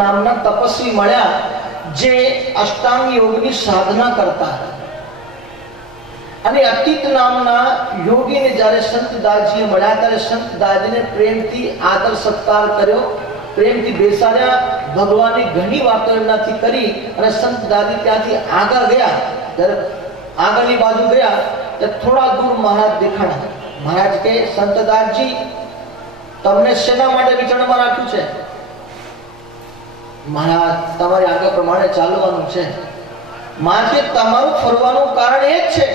નામના તપસ્વી મળ્યા જે અષ્ટાંગ યોગની સાધના કરતા. અને અતીત નામના યોગીને જ્યારે સંત દાસજીએ મળ્યા ત્યારે સંત દાસજીને પ્રેમથી આદર સત્કાર કર્યો, પ્રેમથી બેસાડ્યા, ભગવાનની ઘણી વાતો એમનાથી કરી. અને સંત દાસજી ત્યાંથી આગળ ગયા. જ્યારે આગળની બાજુ ગયા ત્યારે થોડા દૂર મહારાજ દેખાણા. મહારાજ કહે, સંત દાસજી તમને શેના માટે વિચારણમાં રાખ્યું છે? મહારાજ તમારી આજ્ઞા પ્રમાણે ચાલવાનું છે. માટે તમારું ફરવાનું કારણ એ જ છે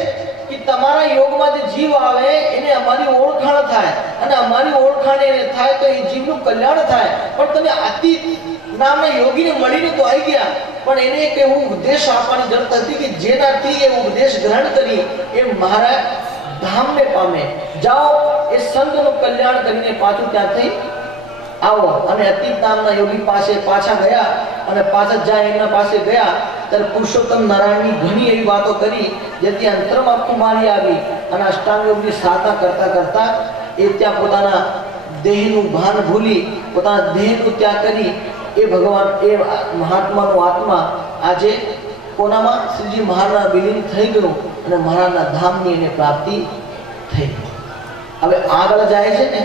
કે તમારા યોગમાં જે જીવ આવે એને અમારી ઓળખાણ થાય, અને અમારી ઓળખાણ એને થાય તો એ જીવનું કલ્યાણ થાય. પણ તમે અતીત નામના યોગીને મળીને તો આવી ગયા, પણ એને એક એવું ઉપદેશ આપવાની જરૂર હતી કે જેનાથી એ ઉપદેશ ગ્રહણ કરી એ મહારાજ ધામને પામે. જાઓ એ સંતનું કલ્યાણ કરીને પાછું ત્યાંથી આવો. અને અતીત નામના યોગી પાસે પાછા ગયા. અને પાછા જાય એમના પાસે ગયા ત્યારે પુરુષોત્તમ નારાયણની ઘણી એવી વાતો કરી જેથી અંતરમાં કુમારી આવી. અને અષ્ટાંગ યોગની સાધના કરતા કરતા એ ત્યાં પોતાના દેહનું ભાન ભૂલી પોતાના દેહનું ત્યાગ કરી એ ભગવાન એ મહાત્માનો આત્મા આજે કોનામાં શ્રીજી મહારાજના વિલીન થઈ ગયું અને મહારાજના ધામની એને પ્રાપ્તિ થઈ. હવે આગળ જાય છે ને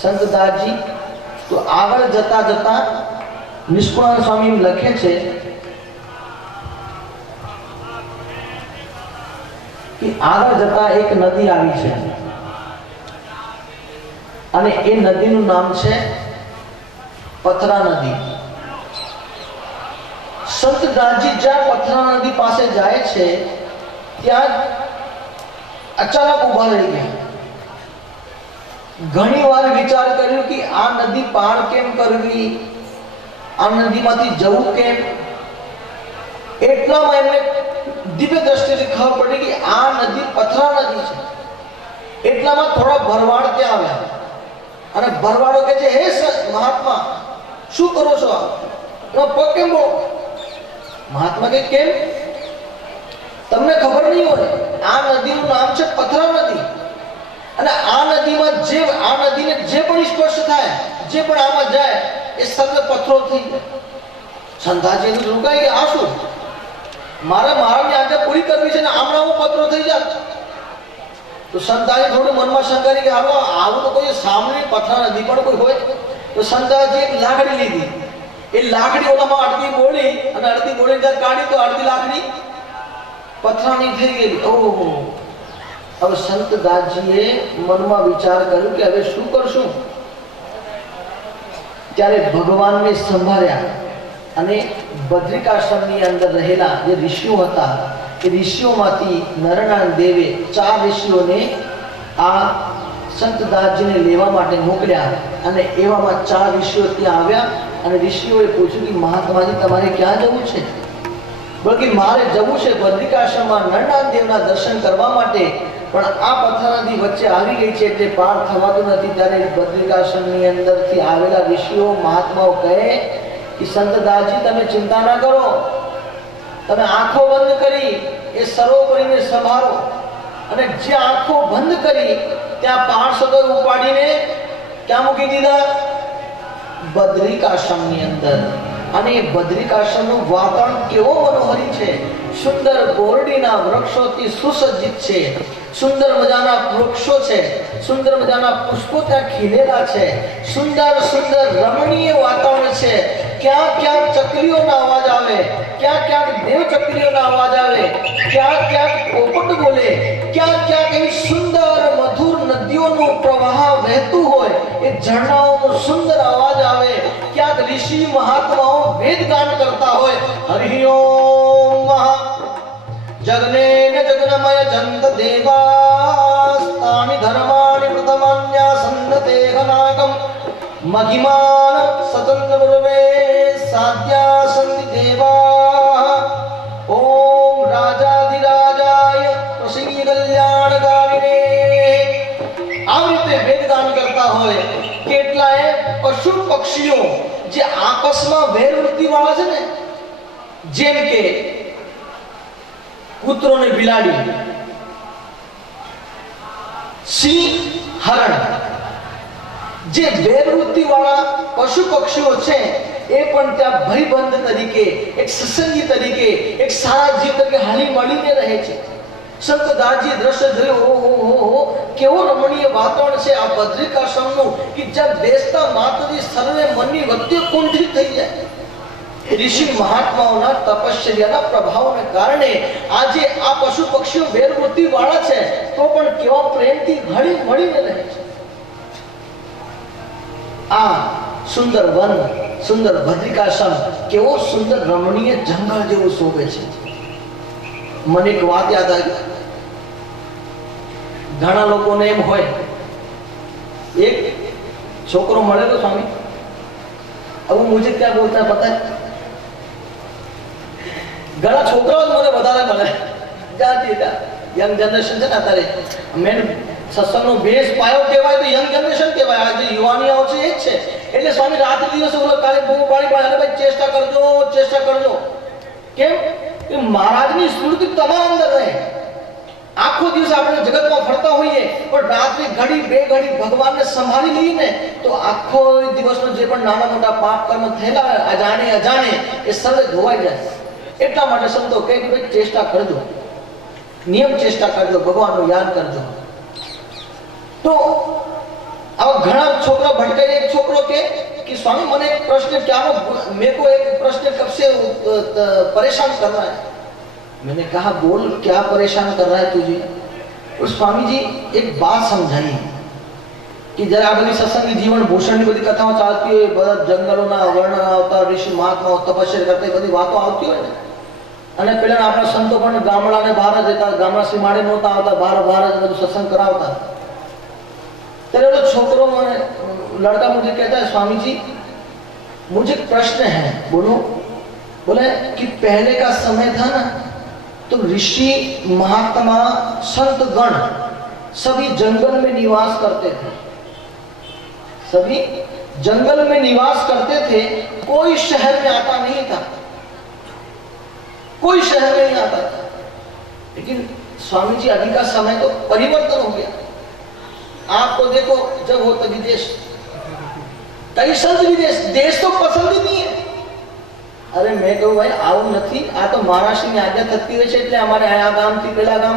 સંત દાસજી, તો આગળ જતા જતા નિષ્કુળાનંદ સ્વામી લખે છે કે આગળ જતા એક નદી આવી છે અને એ નદીનું નામ છે પથરા નદી. સંત દાસજી જ્યાં પથરા નદી પાસે જાય છે ત્યાં અચાનક ઉભા રહી ગયા. ઘણી વાર વિચાર કર્યો કે આ નદી પાર કેમ કરવી, આ નદીમાંથી જવું કેમ. એટલામાં એમને દિવ્ય દ્રષ્ટિથી ખબર પડી કે આ નદી પથરા નદી છે. એટલામાં થોડા ભરવાડ ત્યાં આવ્યા અને ભરવાડો કહે છે, હે મહાત્મા શું કરો છો? પગ કેમ બોલો? મહાત્મા કે કેમ? તમને ખબર નહીં હોય, આ નદીનું નામ છે પથરા નદી. અને આ નદીમાં આ નદીને જે પણ સ્પર્શ થાય, જે પણ આમાં જાય એ સર્વ પથરો થઈ જાય. સંધાજી રોકાઈ ગયા, આ શું? મારા મહારાજની આજ્ઞા પૂરી કરવી છે ને આમના પથરો થઈ જાય. તો સંતાજી થોડું મનમાં શંકા કે હાલો આવું તો કોઈ સામે પથરા નદી પણ કોઈ હોય. તો સંતાજી એક લાકડી લીધી. એ લાકડી ઓલામાં અડધી બોળી અને અડધી બોળી ત્યાં કાઢી તો અડધી લાકડી પથરાની થઈ ગઈ. ઓહો! હવે સંત દાસજીએ મનમાં વિચાર કર્યો કે હવે શું કરશું? ત્યારે ભગવાનને સંભાળ્યા અને બદ્રિકાશ્રમની અંદર રહેલા જે ઋષિઓ હતા એ ઋષિઓમાંથી નરનારાયણ દેવે 4 ઋષિઓને આ સંત દાસજીને લેવા માટે મોકલ્યા. અને એવામાં 4 ઋષિઓ ત્યાં આવ્યા અને ઋષિઓએ પૂછ્યું કે મહાત્માજી તમારે ક્યાં જવું છે? બોલે મારે જવું છે બદ્રિકાશ્રમમાં નરનારાયણ દેવના દર્શન કરવા માટે, પણ આ પથરા નદી વચ્ચે આવી ગઈ છે એટલે પાર થવાતું નથી. ત્યારે બદ્રિકાશ્રમની અંદરથી આવેલા ઋષિઓ મહાત્માઓ કહે કે સંત દાસજી તમે ચિંતા ના કરો, તમે આંખો બંધ કરી એ સરોવરીને સંભાળો. અને જે આંખો બંધ કરી ત્યાં પાર્ષદો ઉપાડીને ક્યાં મૂકી દીધા? બદ્રિકાશ્રમની અંદર. અને એ બદ્રિકાશ્રમનું વાતાવરણ કેવો મનોહરી છે! સુંદર બોરડીના વૃક્ષોથી સુસજ્જિત છે. સુંદર મજાના વૃક્ષો છે, સુંદર મજાના પુષ્પો ત્યાં ખીલેલા છે. સુંદર સુંદર રમણીય વાતાવરણ છે. ક્યાં ક્યાંક ચકલીઓના અવાજ આવે, ક્યાં ક્યાંક દેવ ચકલીઓના અવાજ આવે, ક્યાં ક્યાંક પોપટ બોલે, ક્યાં ક્યાંક એવી સુંદર મધુર નદીઓનો પ્રવાહ વહેતું હોય, એ ઝરણાઓનો સુંદર અવાજ આવે. ક્યાંક ઋષિ મહાત્માઓ વેદ ગાન કરતા હોય. હરિ ઓમ જગને જગનમય જંત દેવાસ્તાનિ ધર્માણિ પ્રથમાન્યા સંનતે ગનાગમ મહિમાન સતંદ્રવે સાધ્યા સંતિ દેવા. ઓમ રાજાધિરાજાય પ્રસિદ્ધ કલ્યાણકારિણે. આવી રીતે વેદગાન કરતા હોય. કેટલાય પશુ પક્ષીઓ જે આપસમાં વેરવૃત્તિ વાળા છે ને, જેમ કે કૂતરો ને બિલાડી, સિંહ, હરણ, જે વેરવૃત્તિ વાળા પશુ પક્ષીઓ છે એ પણ ત્યાં ભયબંધ તરીકે, એક સત્સંગી તરીકે, એક સારા જીવ તરીકે હળી મળીને રહે છે. સંતદાસજી દ્રશ્ય જોયું, ઓહો કેવો રમણીય વાતાવરણ છે આ બદ્રિકાશ્રમનું, કે જ્યાં બેસતા માત્રથી સર્વે મનની વૃત્તિઓ કુંઠિત થઈ જાય. ઋષિ મહાત્માઓના તપશ્ચર્યાના પ્રભાવને કારણે આજે આ પશુ પક્ષીઓ વેરવૃત્તિ વાળા છે તો પણ કેવા પ્રેમથી હળી મળીને રહે છે. આ સુંદર વન, સુંદર બદ્રિકાશ્રમ કેવો સુંદર રમણીય જંગલ જેવું શોભે છે. મને એક વાત યાદ આવી. ઘણા લોકોને એમ હોય, એક છોકરો મળેલો સ્વામી, अब मुझे क्या बोलता है पता है, ઘણા છોકરાઓ મને વધારે મળે. યંગ જનરેશન છે ને અત્યારે, મેન સત્સંગનો બેઝ પાયો કહેવાય તો યંગ જનરેશન કહેવાય. આ જે યુવાનીઓ છે એ જ છે. એટલે સ્વામી રાત્રિ દિવસે બોલો, કાલે બહુ પાણી પાડે, અરે ભાઈ ચેષ્ટા કરજો. કેમ કે મહારાજની સ્મૃતિ તમારા અંદર રહે. આખો દિવસ આપણે જગતમાં ફરતા હોઈએ પણ રાત્રે ઘડી બે ઘડી ભગવાનને સંભાળી લઈએ તો આખો દિવસનો જે પણ નાના મોટા પાપ કર્મ થયેલા અજાણે એ સર્વે ધોવાઈ જાય. એટલા માટે સંતો કહે કે ભાઈ ચેષ્ટા કરજો, નિયમ ચેષ્ટા કરજો, ભગવાનનું યાદ કરજો. તો આવા ઘણા છોકરા ભટકાઈ. એક છોકરો કે स्वामी મને એક પ્રશ્ન क्या मेरे को एक प्रश्न कब से परेशान कर रहा है. मैंने कहा बोल क्या परेशान कर रहा है तुझे. और स्वामी जी एक बात समझाई कि जरा आ बધી સત્સંગી જીવન ભૂષણની બધી કથાઓ ચાલતી હોય, બધા જંગલોના વર્ણન આવતા, ઋષિ મહાત્માઓ તપસ્યા કરતા, બધી વાતો આવતી હોય ને, અને પેલા આપણા સંતો પણ ગામડાને બહાર જ જતા, ગામડા સીમાડે નહોતા આવતા, બહાર જ બધું સત્સંગ કરાવતા. ત્યારે वो छोकरो में लड़का मुझे कहता है स्वामी जी मुझे एक प्रश्न है. बोलो. बोले कि पहले का समय था ना तो ऋषि महात्मा संत गण सभी जंगल में निवास करते थे. सभी जंगल में निवास करते थे. कोई शहर में आता नहीं था, कोई शहर में नहीं आता था. लेकिन स्वामी जी अभी का समय तो परिवर्तन हो गया. आपको देखो जब हो तभी देश, कई संत विदेश, देश तो पसंद ही नहीं है. अरे मैं कहूँ भाई આવું નથી, આ તો મહારાષ્ટ્રની આજ્ઞા થતી હોય છે એટલે અમારે આ ગામથી પેલા ગામ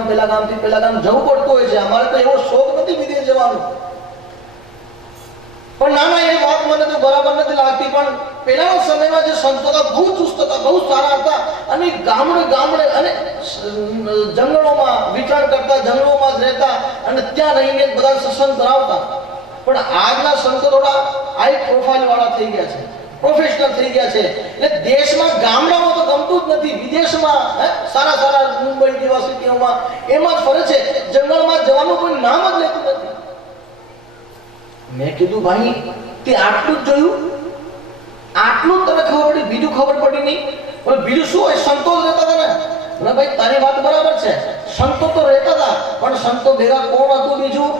જવું પડતું હોય છે. અમારે તો એવો શોખ નથી વિદેશ જવાનો. પણ ના એ વાત મને તો બરાબર નથી લાગતી. પણ પહેલાના સમયમાં જે સંતો હતા બહુ ચુસ્ત હતા, બહુ સારા હતા, અને ગામડે અને જંગલોમાં વિચરણ કરતા, જંગલોમાં જ રહેતા અને ત્યાં રહીને બધા સત્સંગ કરાવતા. પણ આજના સંતો થોડા હાઈ પ્રોફાઇલ વાળા થઈ ગયા છે, પ્રોફેશનલ થઈ ગયા છે. એટલે દેશમાં ગામડામાં તો ગમતું જ નથી, વિદેશમાં સારા મુંબઈ જેવા સિટીઓમાં એમાં જ ફરે છે, જંગલમાં જવાનું કોઈ નામ જ લેતું નથી. મેં કીધું ભાઈ તે આટલું જ જોયું, આટલું તને ખબર પડી, બીજું ખબર પડી નહીં. બોલે બીજું શું હોય, સંતો જ રહેતા હતા ને. બોલે ભાઈ તારી વાત બરાબર છે, સંતો તો રહેતા હતા, પણ સંતો ભેગા કોણ હતું બીજું?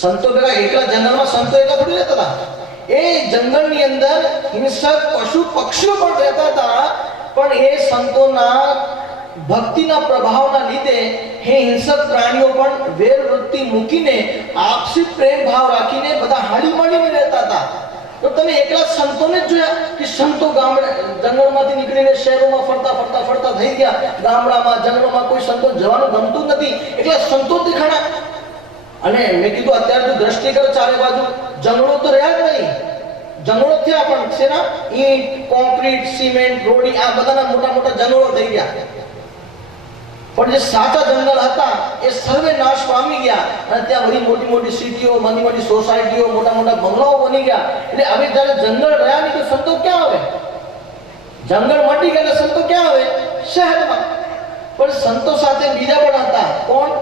સંતો ભેગા એકલા જંગલમાં સંતો એકલા થોડી રહેતા હતા. એ જંગલની અંદર હિંસક પશુ પક્ષીઓ પણ રહેતા હતા. પણ એ સંતોના ભક્તિના પ્રભાવના લીધે હે હિંસક પ્રાણીઓ પણ વેર વૃત્તિ મૂકીને આપસી પ્રેમ ભાવ રાખીને બધા હાલી મળીને રહેતા હતા. તો તમે એકલા સંતોને જ જોયા કે સંતો જંગલમાંથી નીકળીને શહેરોમાં ફરતા થઈ ગયા. ગામડામાં જંગલોમાં કોઈ સંતો જવાનું ગમતું નથી, એટલે સંતો દેખાણા. અને મેં કીધું અત્યારે તો દ્રષ્ટિ કર ચારે બાજુ જંગલો તો રહ્યા જ નહીં. જંગલો થયા પણ શેના? ઈંટ, કોન્ક્રીટ, સિમેન્ટ, રોડી, આ બધાના મોટા જંગલો થઈ ગયા. પણ જે સાચા જંગલ હતા એ સર્વે નાશ પામી ગયા અને ત્યાં બધી મોટી સિટીઓ, મોટી સોસાયટીઓ, મોટા બંગલાઓ બની ગયા. એટલે હવે જ્યારે જંગલ રહ્યા નહીં તો સંતો ક્યાં આવે? જંગલ મટી ગયા, સંતો ક્યાં આવે? શહેરમાં. પણ સંતો સાથે બીજા પણ હતા. કોણ?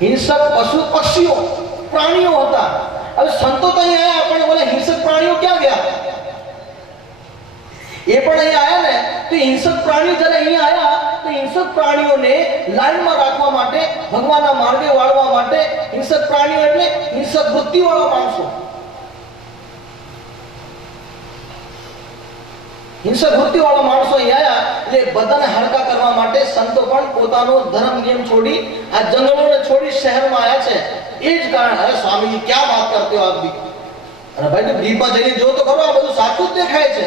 હિંસક પશુ પક્ષીઓ, પ્રાણીઓ હતા. હવે સંતો તો અહીં આવ્યા, પણ બોલે હિંસક પ્રાણીઓ ક્યાં ગયા? એ પણ અહીં આવ્યા ને, તો હિંસક પ્રાણીઓ જ્યારે અહીં આવ્યા તો હિંસક પ્રાણીઓને લાઈનમાં રાખવા માટે, ભગવાનના માર્ગે વાળવા માટે, હિંસક પ્રાણીઓ એટલે હિંસક વૃત્તિવાળા માણસો, હિંસક વૃત્તિવાળા માણસો અહીં આવ્યા. એટલે બધાને હળકા કરવા માટે સંતો પણ પોતાનો ધર્મ નિયમ છોડી આ જંગલોને છોડી શહેરમાં આવ્યા છે. એ જ કારણ. અરે સ્વામીજી ક્યાં વાત કરતે હો આપ ભી, અને ભાઈ તું દીપમાં જઈને જો તો ખરો, આ બધું સાચું જ દેખાય છે.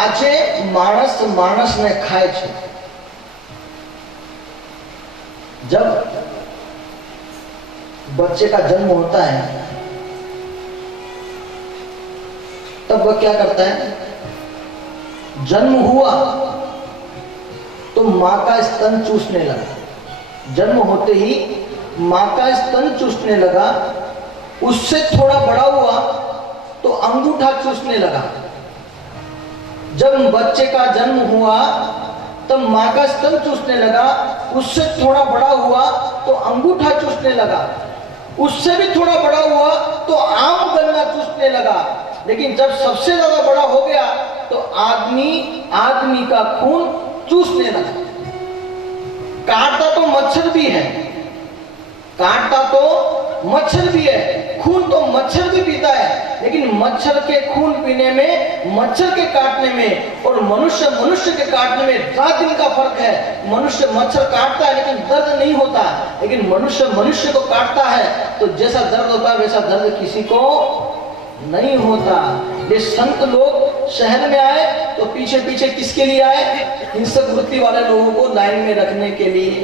આજે માણસ માણસને ખાય છે. जब बच्चे का जन्म होता है तब वह क्या करता है? जन्म हुआ तो मां का स्तन चूसने लगा. जन्म होते ही मां का स्तन चूसने लगा. उससे थोड़ा बड़ा हुआ तो अंगूठा चूसने लगा. जब बच्चे का जन्म हुआ तब मां का स्तन चूसने लगा. उससे थोड़ा बड़ा हुआ तो अंगूठा चूसने लगा. उससे भी थोड़ा बड़ा हुआ तो आम गन्ना चूसने लगा. लेकिन जब सबसे ज्यादा बड़ा हो गया तो आदमी का खून चूसने लगा. काटता तो मच्छर भी है, काटता तो मच्छर भी है, खून तो मच्छर भी पीता है. लेकिन मच्छर के खून पीने में, मच्छर के काटने में और मनुष्य के काटने में रात दिन का फर्क है. मनुष्य मच्छर काटता है लेकिन दर्द नहीं होता, लेकिन मनुष्य को काटता है तो जैसा दर्द होता है वैसा दर्द किसी को नहीं होता. ये संत लोग शहर में आए तो पीछे पीछे किसके लिए आए? हिंसक वृत्ति वाले लोगों को लाइन में रखने के लिए.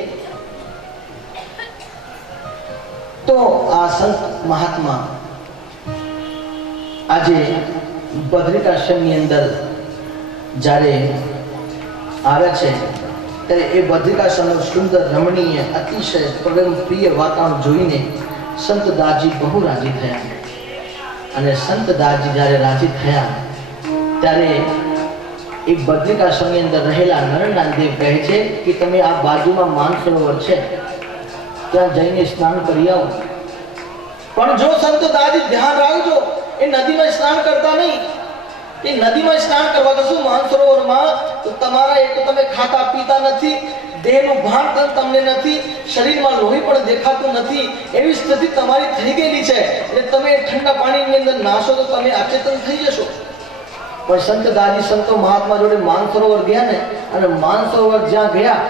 तो आ संत महात्मा આજે બદ્રિકાશ્રમની અંદર જ્યારે આવે છે ત્યારે એ બદ્રિકાશ્રમનું સુંદર રમણીય અતિશય પરમ પ્રિય વાતાવરણ જોઈને સંત દાસજી બહુ રાજી થયા. અને સંત દાસજી જ્યારે રાજી થયા ત્યારે એ બદ્રિકાશ્રમની અંદર રહેલા નરનાથદેવ કહે છે કે તમે આ બાજુમાં માનસરોવર છે ત્યાં જઈને સ્નાન કરી આવો. પણ જો સંત દાસજી ધ્યાન રાખજો, એ નદીમાં સ્નાન કરતા નહીં. એ નદીમાં સ્નાન કરવા તો શું, માનસરોવરમાં તો તમારા એક તો તમે ખાતા પીતા નથી, દેહનું ભાન તમને નથી, શરીરમાં લોહી પણ દેખાતું નથી, એવી સ્થિતિ તમારી થઈ ગયેલી છે. એટલે તમે ઠંડા પાણીની અંદર નાશો તો તમે અચેતન થઈ જશો. પણ સંત દાસજી સંતો મહાત્મા જોડે માનસરોવર ગયા ને, અને માનસરોવર જ્યાં ગયા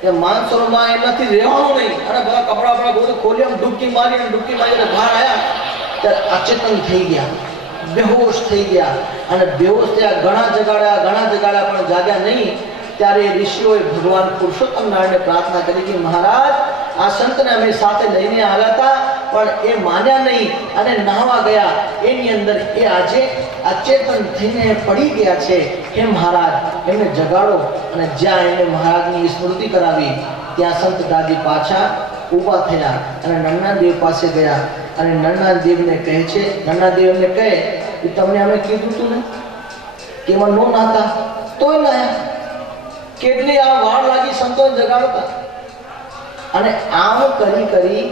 ત્યાં માનસરોવરમાં એનાથી રહેવાનું નહીં. અને બધા કપડા બધું ખોલી આમ ડૂબકી મારીને બહાર આવ્યા ત્યારે અચેતન થઈ ગયા, બેહોશ થઈ ગયા. અને બેહોશ થયા, ઘણા જગાડ્યા પણ જાગ્યા નહીં. ત્યારે ઋષિઓએ ભગવાન પુરુષોત્તમ નારાયણને પ્રાર્થના કરી કે મહારાજ, આ સંતને અમે સાથે લઈને આવ્યા હતા પણ એ માન્યા નહીં અને નહાવા ગયા, એની અંદર એ આજે અચેતન થઈને પડી ગયા છે. હે મહારાજ, એમને જગાડો. અને જ્યાં એને મહારાજની સ્મૃતિ કરાવી ત્યાં સંત દાદી પાછા ઊભા થયા અને નરનાથદેવ પાસે ગયા. અને નરનાથદેવને કહે છે, નરનાથદેવ એમને કહે કે તમને અમે કીધું હતું ને કે એમાં નો નાતા તોય નાયા. કેટલી આ વાર લાગી સંતોને જગાડતા. અને આમ કરી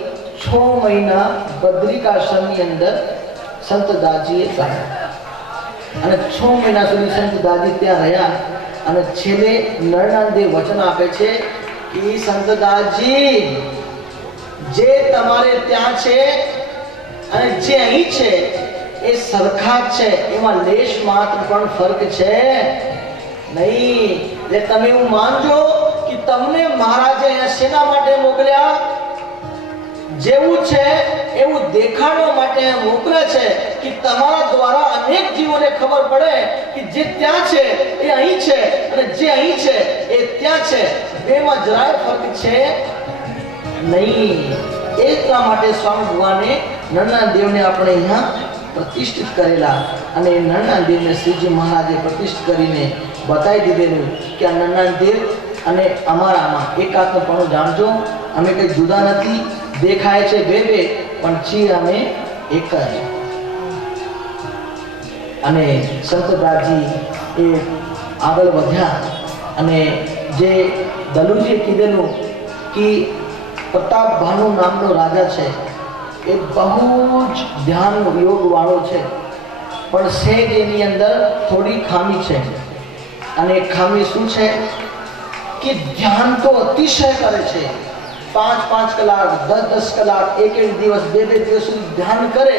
6 મહિના બદ્રિકાશ્રમની અંદર સંત દાસજીએ કાઢ્યા. અને 6 મહિના સુધી સંત દાસજી ત્યાં રહ્યા. અને છેલ્લે નરનાથદેવ વચન આપે છે કે સંત દાસજી, જે તમારે ત્યાં છે અને જે અહીં છે એ સરખા જ છે, એમાં લેશ માત્ર પણ ફરક છે નહીં. એટલે તમે એવું માનજો કે તમને મહારાજે અહીંયા શેના માટે મોકલ્યા? જેવું છે એવું દેખાડવા માટે મોકલે છે કે તમારા દ્વારા અનેક જીવોને ખબર પડે કે જે ત્યાં છે એ અહીં છે અને જે અહીં છે એ ત્યાં છે, બેમાં જરાય ફરક છે નહીં. એટલા માટે સ્વામી ભગવાને નરનાથદેવને આપણે અહીંયા પ્રતિષ્ઠિત કરેલા. અને નરનાથદેવને શ્રીજી મહારાજે પ્રતિષ્ઠિત કરીને બતાવી દીધેલું કે આ નરનાથદેવ અને અમારામાં એકાત્મપણું જાણજો. અમે કંઈ જુદા નથી, દેખાય છે બે પણ છીએ અમે એક જ. અને સંત દાસજી એ આગળ વધ્યા. અને જે દલુજીએ કીધેલું કે પ્રતાપ ભાનુ નામનો રાજા છે, એ બહુ જ ધ્યાન યોગ વાળો છે, પણ સેજ એની અંદર થોડી ખામી છે. અને એ ખામી શું છે કે ધ્યાન તો અતિશય કરે છે. 5 કલાક, 10 કલાક, એક દિવસ, 2 દિવસ સુધી ધ્યાન કરે,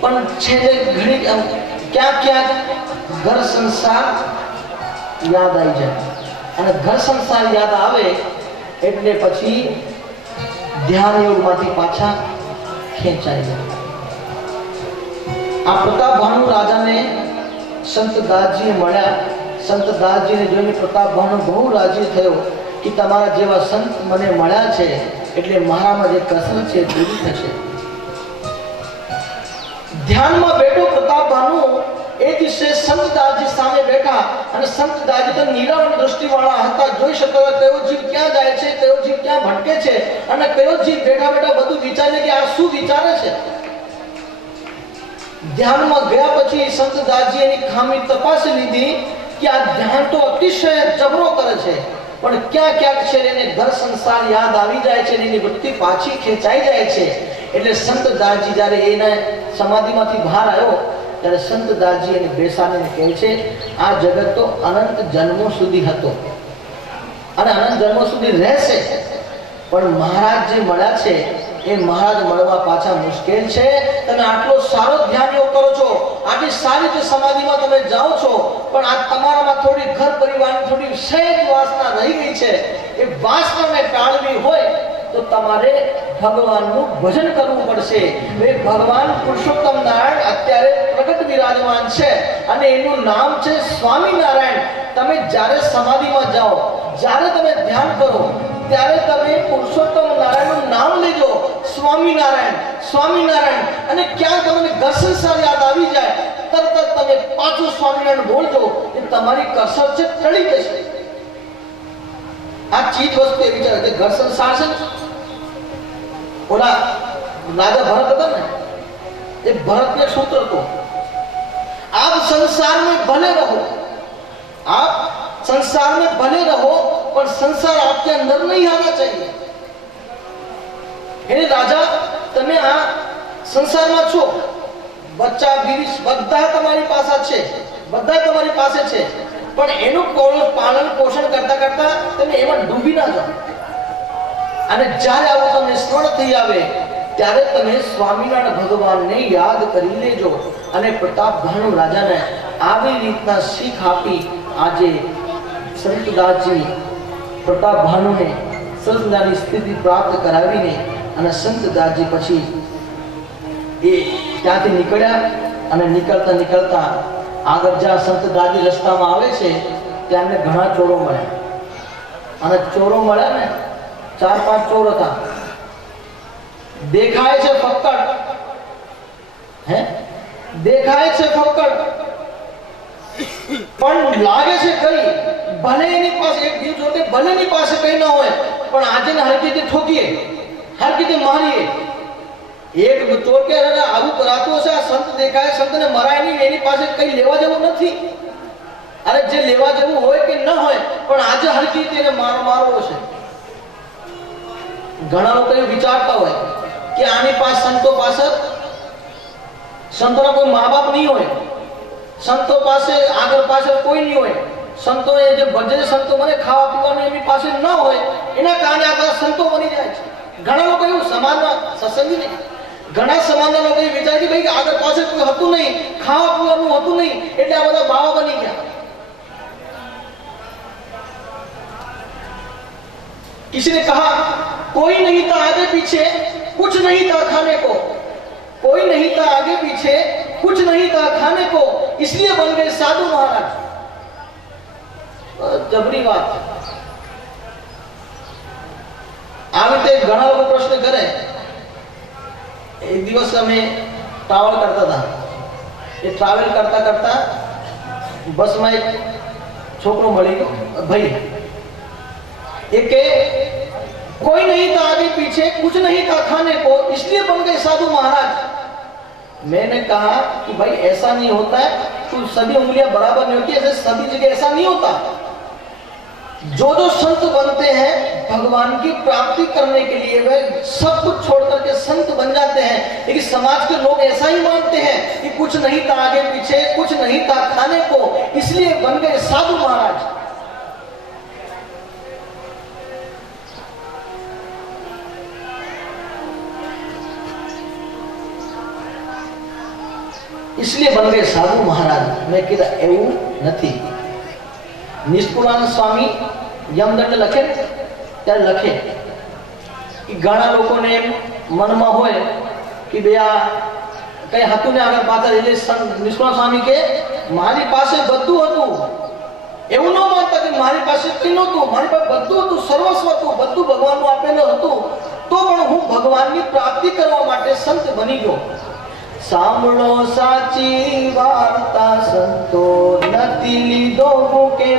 પણ છેલ્લે ઘણી ક્યાંક ઘર સંસાર યાદ આવી જાય. અને ઘર સંસાર યાદ આવે એટલે પછી ધ્યાન યોગમાંથી પાછા ખેંચાઈ જાય. આ પ્રતાપભાનુ રાજાને સંત દાસજી મળ્યા. સંત દાસજીને જોઈને પ્રતાપભાનુ બહુ રાજી થયો કે તમારા જેવા સંત મને મળ્યા છે એટલે મારામાં જે કસર છે પૂરી થશે. ધ્યાનમાં બેઠો પ્રતાપભાનુ એ દિવસે સંત દાસજી સામે બેઠા અને સંત દાસજી તો નિરાવરણ દ્રષ્ટિવાળા હતા. જોઈ શકો કયો જીવ ક્યાં જાય છે, કયો જીવ ક્યાં ભટકે છે અને કયો જીવ બેઠા બેઠા બધું વિચારે કે આ શું વિચારે છે. ધ્યાનમાં ગયા પછી સંત દાસજી એની ખામી તપાસી લીધી કે આ ધ્યાન તો અતિશય જબરો કરે છે પણ ક્યાં ક્યાંક છે એને ઘર સંસાર યાદ આવી જાય છે, એની વૃત્તિ પાછી ખેંચાઈ જાય છે. એટલે સંત દાસજી જ્યારે એના સમાધિમાંથી બહાર આવ્યો ત્યારે સંત દાસજી એને બેસાડીને કહે છે આ જગત તો અનંત જન્મો સુધી હતો અને અનંત જન્મો સુધી રહેશે, પણ મહારાજ જે મળ્યા છે એ મહારાજ મળવા પાછા મુશ્કેલ છે. તમે આટલો સારો ધ્યાન યોગ કરો છો, આટલી સારી જે સમાધિમાં તમે જાઓ છો, પણ આ તમારામાં થોડી ઘર પરિવારની થોડી સહેજ વાસના રહી ગઈ છે. એ વાસનાને ટાળવી હોય તો તમારે ભગવાનનું ભજન કરવું પડશે. એ ભગવાન પુરુષોત્તમ નારાયણ અત્યારે પ્રગટ વિરાજમાન છે અને એનું નામ છે સ્વામિનારાયણ. તમે જ્યારે સમાધિમાં જાઓ, જ્યારે તમે ધ્યાન કરો ત્યારે તમે પુરુષોત્તમ નારાયણનું નામ લેજો, સ્વામિનારાયણ સ્વામિનારાયણ. અને ક્યાં તમને દર્શન સાર યાદ આવી જાય તરત જ તમે પાછું સ્વામિનારાયણ બોલજો કે તમારી કસર છે ટળી જશે. આ ચીજ વસ્તુ એવી છે ઘર સંસાર છે. ઓલા રાજા ભરત હતા ને, એ ભરતને સૂત્ર હતો आप संसार में भले रहो, आप संसार में भले रहो पर संसार आपके अंदर नहीं आना चाहिए. એટલે રાજા તમે આ સંસારમાં છો, બચ્ચા બીવી બધા તમારી પાસે છે, બધા તમારી પાસે છે, પણ એનું પાલન પોષણ કરતા કરતા તમે એમાં ડૂબી ના જાઓ. અને જ્યારે આવું તમને સ્મરણ થઈ આવે ત્યારે તમે સ્વામિનારાયણ ભગવાનને યાદ કરી લેજો. અને પ્રતાપભાનુ રાજાને આવી રીતના શીખ આપી આજે સંત દાસજી પ્રતાપભાનુને સંતની સ્થિતિ પ્રાપ્ત કરાવીને અને સંત દાસજી પછી એ ત્યાંથી નીકળ્યા. અને નીકળતા નીકળતા આગળ જ્યાં સંત દાસજી રસ્તામાં આવે છે ત્યાં ઘણા ચોરો મળ્યા. અને ચોરો મળ્યા ને 4-5 ચોર હતા. દેખાય છે ફક્કડ, હે દેખાય છે ફક્કડ, પણ લાગે છે કઈ. ભલે એની પાસે એક દિવસ જોતે ભલે એની પાસે કઈ ન હોય, પણ આજે ને હરકીતે ઠોકીએ, હરકીતે મારીએ. એક ચોર કે આવું કરાતો હશે, આ સંત દેખાય, સંતને મરાય નહીં, એની પાસે કઈ લેવા જેવું નથી. અરે જે લેવા જેવું હોય કે ન હોય, પણ આજે હરકીતે એને મારવો છે. ઘણા લોકો એ વિચારતા હોય કે આની પાસે સંતો પાસે સંતોના કોઈ મા બાપ નહીં હોય, સંતો પાસે આગળ પાછળ કોઈ નહીં હોય, સંતો એ જે ભજે સંતો મને ખાવા પીવાનું એમની પાસે ન હોય, એના કારણે આ બધા સંતો બની જાય છે. ઘણા લોકો એવું સમાજમાં સત્સંગી નહીં, ઘણા સમાજના લોકો એ વિચારે કે ભાઈ આગળ પાછળ કોઈ હતું નહીં, ખાવા પીવાનું હતું નહીં, એટલે આ બધા બાવા બની ગયા. किसी ने कहा कोई नहीं था आगे पीछे, कुछ नहीं था खाने को, कोई नहीं था आगे पीछे, कुछ नहीं था खाने को, इसलिए बन गए साधु महाराज. जबरी बात. આ રીતે ઘણા લોકો પ્રશ્ન કરે. એક દિવસ અમે ટ્રાવેલ કરતા હતા. એ ટ્રાવેલ કરતા કરતા બસમાં એક છોકરો મળી ગયો, ભાઈ. एक कोई नहीं था आगे पीछे, कुछ नहीं था खाने को, इसलिए बन गए साधु महाराज. मैंने कहा कि भाई ऐसा नहीं होता है, तो सभी उंगलियां बराबर नहीं होती, ऐसे सभी जगह ऐसा नहीं होता. जो जो संत बनते हैं भगवान की प्राप्ति करने के लिए वे सब कुछ छोड़ करके संत बन जाते हैं. लेकिन समाज के लोग ऐसा ही मानते हैं कि कुछ नहीं था आगे पीछे, कुछ नहीं था खाने को, इसलिए बन गए साधु महाराज. इसलिए बन गए साधु महाराज. मैं कहा એવું નથી. નિષ્કુળાનંદ સ્વામી યમદંડ લખે ત્યારે લખે કે ઘણા લોકોને મનમાં હોય કે બે આ કઈ હતું ને આગળ પાછળ. એટલે નિષ્ણાત સ્વામી કે મારી પાસે બધું હતું. એવું ન માનતા કે મારી પાસે કંઈ નહોતું, મારી પાસે બધું હતું, સર્વસ્વ હતું, બધું ભગવાનનું આપેલું હતું, તો પણ હું ભગવાનની પ્રાપ્તિ કરવા માટે સંત બની ગયો. સાંભળો સાચી વાર્તા સંતો, નથી લીધો ભૂકે